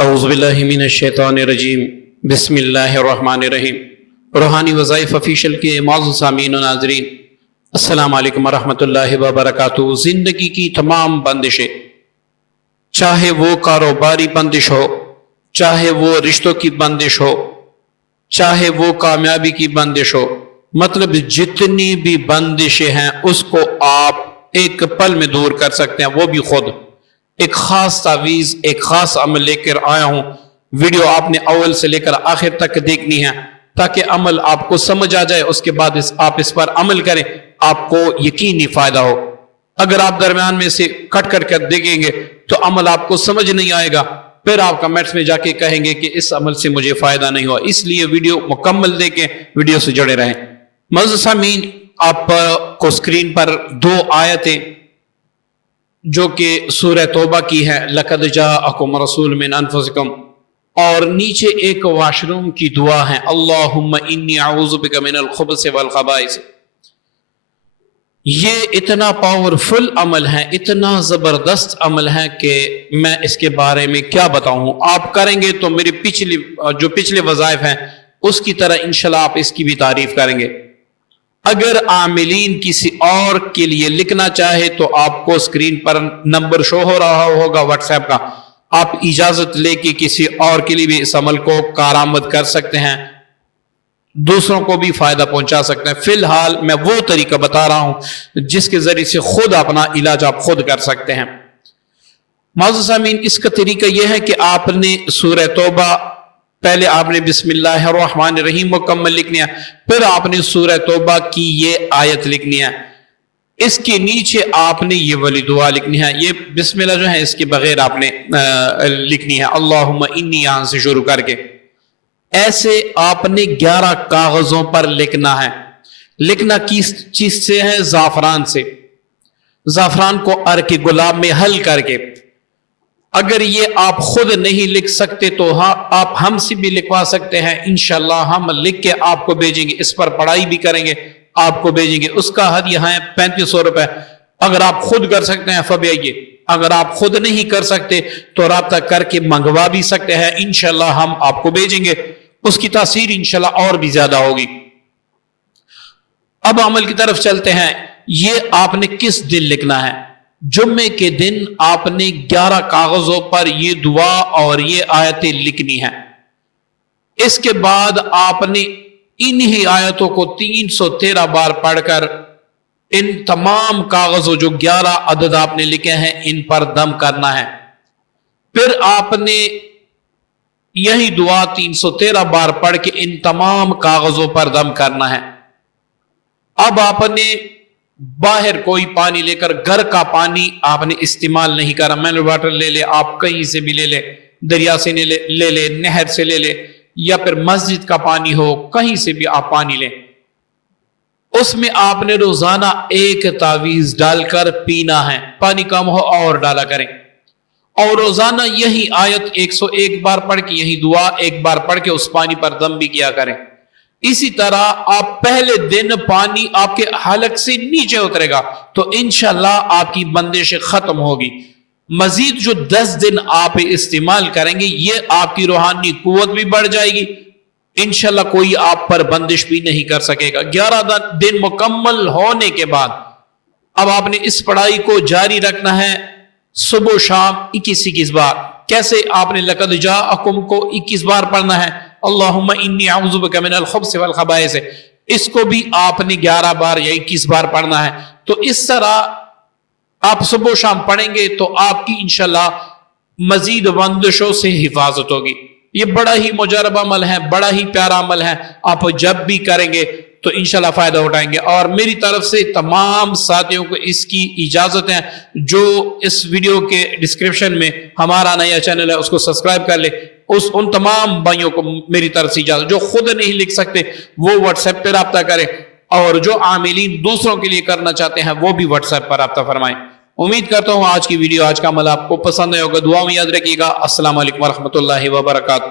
اعوذ باللہ من الشیطان الرجیم بسم اللہ الرحمن الرحیم۔ روحانی وظائف آفیشیل کے معزز سامعین و ناظرین، السلام علیکم ورحمۃ اللہ وبرکاتہ۔ زندگی کی تمام بندشیں، چاہے وہ کاروباری بندش ہو، چاہے وہ رشتوں کی بندش ہو، چاہے وہ کامیابی کی بندش ہو، مطلب جتنی بھی بندشیں ہیں اس کو آپ ایک پل میں دور کر سکتے ہیں، وہ بھی خود۔ ایک خاص تعویذ، ایک خاص عمل لے کر آیا ہوں۔ ویڈیو آپ نے اول سے لے کر آخر تک دیکھنی ہے تاکہ عمل آپ کو سمجھ آ جائے، اس کے بعد آپ اس پر عمل کریں، آپ کو یقینی فائدہ ہو۔ اگر آپ درمیان میں سے کٹ کر دیکھیں گے تو عمل آپ کو سمجھ نہیں آئے گا، پھر آپ کمنٹس میں جا کے کہیں گے کہ اس عمل سے مجھے فائدہ نہیں ہوا۔ اس لیے ویڈیو مکمل دیکھیں، ویڈیو سے جڑے رہیں۔ معزز سامعین، آپ کو سکرین پر دو آیتیں جو کہ سورہ توبہ کی ہے، لَقَدْ جَاءَكُمْ رَسُولٌ مِّنْ أَنفُسِكُمْ، اور نیچے ایک واش روم کی دعا ہے، اللہم انی اعوذ بک من الخبث والخبائث۔ یہ اتنا پاورفل عمل ہے، اتنا زبردست عمل ہے کہ میں اس کے بارے میں کیا بتاؤں۔ آپ کریں گے تو میری پچھلے وظائف ہیں اس کی طرح انشاءاللہ آپ اس کی بھی تعریف کریں گے۔ اگر عاملین کسی اور کے لیے لکھنا چاہے تو آپ کو سکرین پر نمبر شو ہو رہا ہوگا واٹس ایپ کا، آپ اجازت لے کے کسی اور کے لیے بھی اس عمل کو کارآمد کر سکتے ہیں، دوسروں کو بھی فائدہ پہنچا سکتے ہیں۔ فی الحال میں وہ طریقہ بتا رہا ہوں جس کے ذریعے سے خود اپنا علاج آپ خود کر سکتے ہیں۔ معزز سامعین، اس کا طریقہ یہ ہے کہ آپ نے سورہ توبہ، پہلے آپ نے بسم اللہ الرحمن الرحیم مکمل لکھنی ہے، پھر آپ نے سورہ توبہ کی یہ آیت لکھنی ہے، اس کے نیچے آپ نے یہ والی دعا لکھنی ہے۔ یہ بسم اللہ جو ہے اس کے بغیر آپ نے لکھنی ہے، اللہم انی، یہاں سے شروع کر کے۔ ایسے آپ نے 11 کاغذوں پر لکھنا ہے۔ لکھنا کس چیز سے ہے؟ زعفران سے۔ زعفران کو عرق گلاب میں حل کر کے۔ اگر یہ آپ خود نہیں لکھ سکتے تو ہاں آپ ہم سے بھی لکھوا سکتے ہیں، انشاءاللہ ہم لکھ کے آپ کو بھیجیں گے، اس پر پڑھائی بھی کریں گے، آپ کو بھیجیں گے۔ اس کا حد یہاں ہے 3500 روپے۔ اگر آپ خود کر سکتے ہیں فبیئیے، اگر آپ خود نہیں کر سکتے تو رابطہ کر کے منگوا بھی سکتے ہیں، انشاءاللہ ہم آپ کو بھیجیں گے، اس کی تاثیر انشاءاللہ اور بھی زیادہ ہوگی۔ اب عمل کی طرف چلتے ہیں۔ یہ آپ نے کس دن لکھنا ہے؟ جمعے کے دن آپ نے 11 کاغذوں پر یہ دعا اور یہ آیتیں لکھنی ہیں۔ اس کے بعد آپ نے انہی آیتوں کو 313 بار پڑھ کر ان تمام کاغذوں، جو 11 عدد آپ نے لکھے ہیں، ان پر دم کرنا ہے۔ پھر آپ نے یہی دعا 313 بار پڑھ کے ان تمام کاغذوں پر دم کرنا ہے۔ اب آپ نے باہر کوئی پانی لے کر، گھر کا پانی آپ نے استعمال نہیں کرا، منرل واٹر لے لے، آپ کہیں سے بھی لے لے، دریا سے لے لے، نہر سے لے لے، یا پھر مسجد کا پانی ہو، کہیں سے بھی آپ پانی لیں۔ اس میں آپ نے روزانہ ایک تعویذ ڈال کر پینا ہے، پانی کم ہو اور ڈالا کریں، اور روزانہ یہی آیت 101 بار پڑھ کے، یہی دعا ایک بار پڑھ کے اس پانی پر دم بھی کیا کریں۔ اسی طرح آپ پہلے دن پانی آپ کے حلق سے نیچے اترے گا تو انشاءاللہ آپ کی بندش ختم ہوگی۔ مزید جو 10 دن آپ استعمال کریں گے، یہ آپ کی روحانی قوت بھی بڑھ جائے گی، انشاءاللہ کوئی آپ پر بندش بھی نہیں کر سکے گا۔ 11 دن مکمل ہونے کے بعد اب آپ نے اس پڑھائی کو جاری رکھنا ہے، صبح و شام 21 بار۔ کیسے؟ آپ نے لَقَدْ جَاءَكُمْ کو 21 بار پڑھنا ہے، اللہم انی اعوذ بک من الخبث والخبائث، اس کو بھی آپ نے 11 بار یا 21 بار پڑھنا ہے۔ تو اس طرح آپ صبح و شام پڑھیں گے تو آپ کی انشاءاللہ مزید بندشوں سے حفاظت ہوگی۔ یہ بڑا ہی مجرب عمل ہے، بڑا ہی پیارا عمل ہے، آپ جب بھی کریں گے تو انشاءاللہ فائدہ اٹھائیں گے۔ اور میری طرف سے تمام ساتھیوں کو اس کی اجازت ہے، جو اس ویڈیو کے ڈسکرپشن میں ہمارا نیا چینل ہے اس کو سبسکرائب کر لے۔ ان تمام بھائیوں کو میری طرف سے اجازت، جو خود نہیں لکھ سکتے وہ واٹس ایپ پہ رابطہ کریں، اور جو عاملین دوسروں کے لیے کرنا چاہتے ہیں وہ بھی واٹس ایپ پر رابطہ فرمائیں۔ امید کرتا ہوں آج کی ویڈیو، آج کا عمل آپ کو پسند آئے ہوگا۔ دعا میں یاد رکھیے گا۔ السلام علیکم ورحمۃ اللہ وبرکاتہ۔